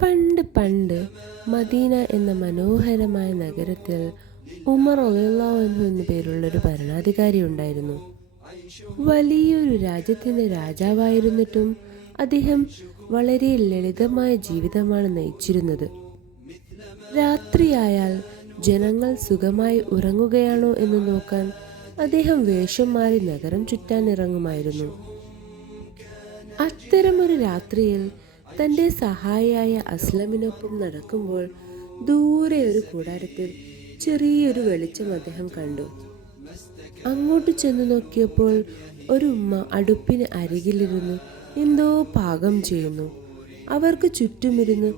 പണ്ട് പണ്ട് മദീന എന്ന മനോഹരമായ നഗരത്തിൽ ഉമർ റളിയല്ലാഹു അൻഹു എന്നു പേരുള്ളൊരു ഭരണാധികാരി ഉണ്ടായിരുന്നു. വലിയൊരു രാജ്യത്തിൻ്റെ രാജാവായിരുന്നിട്ടും അദ്ദേഹം വളരെ ലളിതമായ ജീവിതമാണ് നയിച്ചിരുന്നത്. രാത്രിയായാൽ ജനങ്ങൾ സുഖമായി ഉറങ്ങുകയാണോ എന്ന് നോക്കാൻ അദ്ദേഹം വേഷം മാറി നഗരം ചുറ്റാൻ ഇറങ്ങുമായിരുന്നു. അത്തരമൊരു രാത്രിയിൽ തൻ്റെ സഹായിയായ അസ്ലമിനൊപ്പം നടക്കുമ്പോൾ ദൂരെ ഒരു കൂടാരത്തിൽ ചെറിയൊരു വെളിച്ചം അദ്ദേഹം കണ്ടു. അങ്ങോട്ട് ചെന്ന് നോക്കിയപ്പോൾ ഒരു ഉമ്മ അടുപ്പിന് അരികിലിരുന്ന് എന്തോ പാകം ചെയ്യുന്നു. അവർക്ക് ചുറ്റുമിരുന്ന്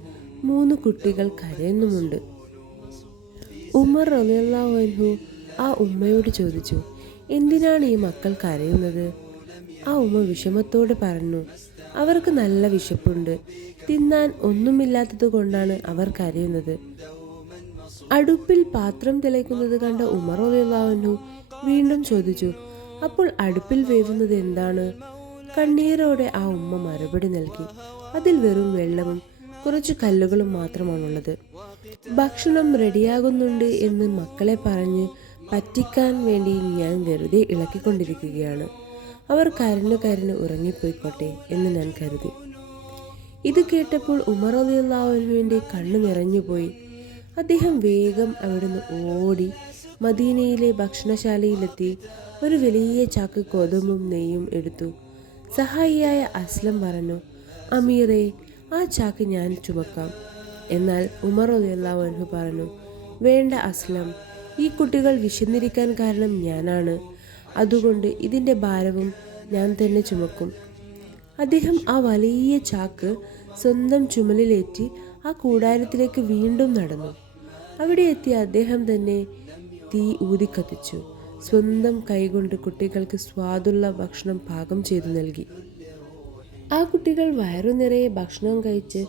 3 കുട്ടികൾ കരയുന്നുമുണ്ട്. ഉമർ റളിയല്ലാഹു അൻഹു ആ ഉമ്മയോട് ചോദിച്ചു, എന്തിനാണ് ഈ മക്കൾ കരയുന്നത്? ആ ഉമ്മ വിഷമത്തോടെ പറഞ്ഞു, അവർക്ക് നല്ല വിശപ്പുണ്ട്, തിന്നാൻ ഒന്നുമില്ലാത്തത് കൊണ്ടാണ് അവർ കരയുന്നത്. അടുപ്പിൽ പാത്രം തിളയ്ക്കുന്നത് കണ്ട ഉമർ റളിയല്ലാഹു അൻഹു വീണ്ടും ചോദിച്ചു, അപ്പോൾ അടുപ്പിൽ വേവുന്നത് എന്താണ്? കണ്ണീരോടെ ആ ഉമ്മ മറുപടി നൽകി, അതിൽ വെറും വെള്ളവും കുറച്ച് കല്ലുകളും മാത്രമാണുള്ളത്. ഭക്ഷണം റെഡിയാകുന്നുണ്ട് എന്ന് മക്കളെ പറഞ്ഞ് പറ്റിക്കാൻ വേണ്ടി ഞാൻ വെറുതെ ഇളക്കിക്കൊണ്ടിരിക്കുകയാണ്. അവർ കരഞ്ഞു ഉറങ്ങിപ്പോയിക്കോട്ടെ എന്ന് ഞാൻ കരുതി. ഇത് കേട്ടപ്പോൾ ഉമർ റളിയല്ലാഹു അൻഹുവിൻ്റെ കണ്ണു നിറഞ്ഞുപോയി. അദ്ദേഹം വേഗം അവിടുന്ന് ഓടി മദീനയിലെ ഭക്ഷണശാലയിലെത്തി ഒരു വലിയ ചാക്ക് ഗോതമ്പും നെയ്യും എടുത്തു. സഹായിയായ അസ്ലം പറഞ്ഞു, അമീറെ, ആ ചാക്ക് ഞാൻ ചുമക്കാം. എന്നാൽ ഉമർ റളിയല്ലാഹു അൻഹു പറഞ്ഞു, വേണ്ട അസ്ലം, ഈ കുട്ടികൾ വിശന്നിരിക്കാൻ കാരണം ഞാനാണ്, അതുകൊണ്ട് ഇതിൻ്റെ ഭാരവും ഞാൻ തന്നെ ചുമക്കും. അദ്ദേഹം ആ വലിയ ചാക്ക് സ്വന്തം ചുമലിലേറ്റി ആ കൂടാരത്തിലേക്ക് വീണ്ടും നടന്നു. അവിടെ എത്തി അദ്ദേഹം തന്നെ തീ ഊതിക്കത്തിച്ചു. സ്വന്തം കൈകൊണ്ട് കുട്ടികൾക്ക് സ്വാദുള്ള ഭക്ഷണം പാകം ചെയ്തു നൽകി. ആ കുട്ടികൾ വയറു നിറയെ ഭക്ഷണം കഴിച്ച്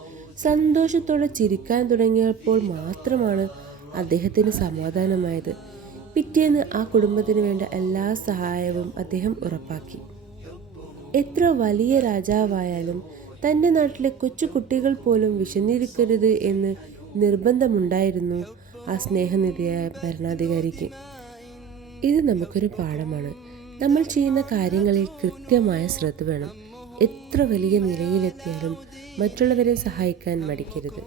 സന്തോഷത്തോടെ ചിരിക്കാൻ തുടങ്ങിയപ്പോൾ മാത്രമാണ് അദ്ദേഹത്തിന് സമാധാനമായത്. പിറ്റേന്ന് ആ കുടുംബത്തിന് വേണ്ട എല്ലാ സഹായവും അദ്ദേഹം ഉറപ്പാക്കി. എത്ര വലിയ രാജാവായാലും തൻ്റെ നാട്ടിലെ കൊച്ചു കുട്ടികൾ പോലും വിശന്നിരിക്കരുത് എന്ന് നിർബന്ധമുണ്ടായിരുന്നു ആ സ്നേഹനിധിയായ ഭരണാധികാരിക്ക്. ഇത് നമുക്കൊരു പാഠമാണ്. നമ്മൾ ചെയ്യുന്ന കാര്യങ്ങളിൽ കൃത്യമായ ശ്രദ്ധ വേണം. എത്ര വലിയ നിലയിലെത്തിയാലും മറ്റുള്ളവരെ സഹായിക്കാൻ മടിക്കരുത്.